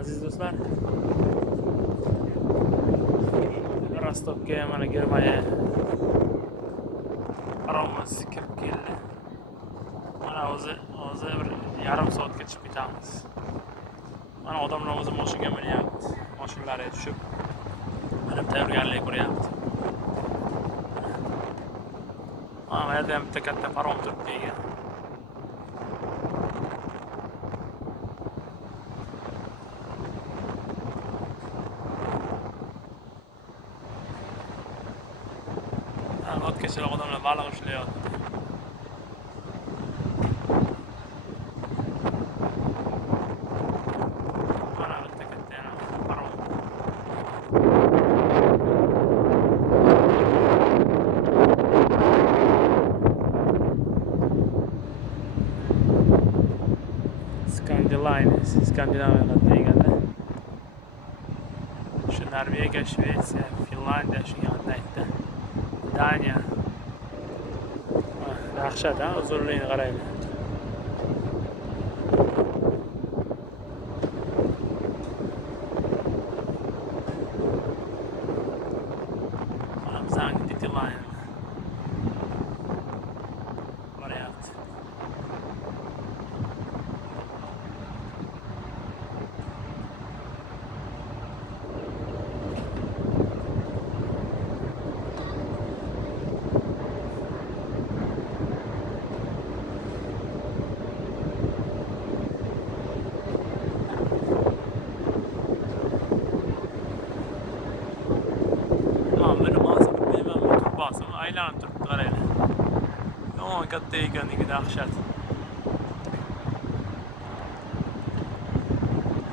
Aziz do'stlar, Rostovga mana Germaniya paromimiz kirib keldi. Mana o'zi bir yarim soatga chiqib ketamiz. Mana odamlar o'zi mashinaga minyapti. Mashinalariga tushib mana tayyorgarlik ko'ryapti. Mana bu yerda ham bitta katta parom turibdi ekan. O'tkachalar odamlar baliq ushlayapti. Mana bitta katta yana parom. Skandinaviya deganda shu Norvegiya, Shvetsiya, Finlandiya shu yerda aytdi. Daniya. Dahshat, ha, uzunligini qaraylik. Mana bizning detallayn boryapti. Aylanib turibdi, qaraylik. Yomon katta ekanligi dahshat.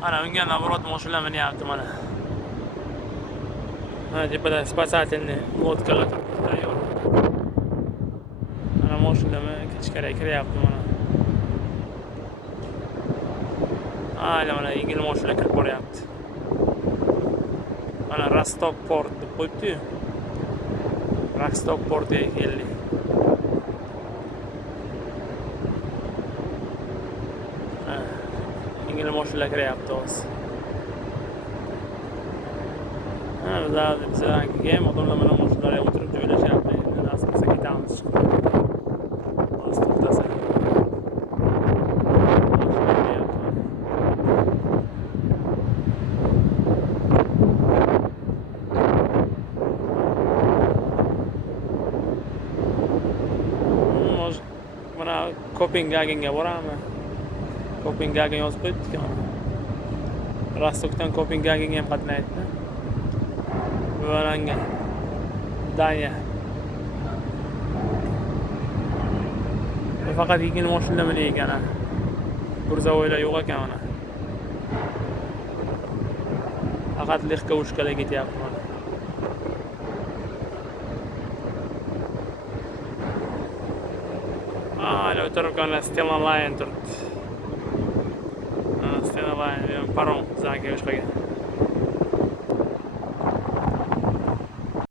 Mana unga navrot mashinalar minyapti mana. Mana tepada spasательный lodkalar tayyor. Mana mashinalar ichkariga kiryapti mana. Mana yengil mashinalar kirib boryapti. Mana Rostov port deb qo'yibdi-yu. Rostov portiga keldik. Yengil mashinalar kiryapti hozir. Bizdan keyin odamlar mana mashinalarga o'tirib joylashyapti. Nasib bo'lsa ketamiz. Hozir to'xtasa. Mana Kopengagenga boramiz. Kopengagen yozib qo'yibdi-ku. Rostovdan Kopengagenga ham qatnaydi. Bo'langa Daniya. Faqat yengil mashinalar bilan ekan. Gruzovoylar yo'q ekan mana. Faqat lehkovушkalar ketyapti mana. O'tirgan Stena Line turibdi. Stena Line parom bizga boshqaga.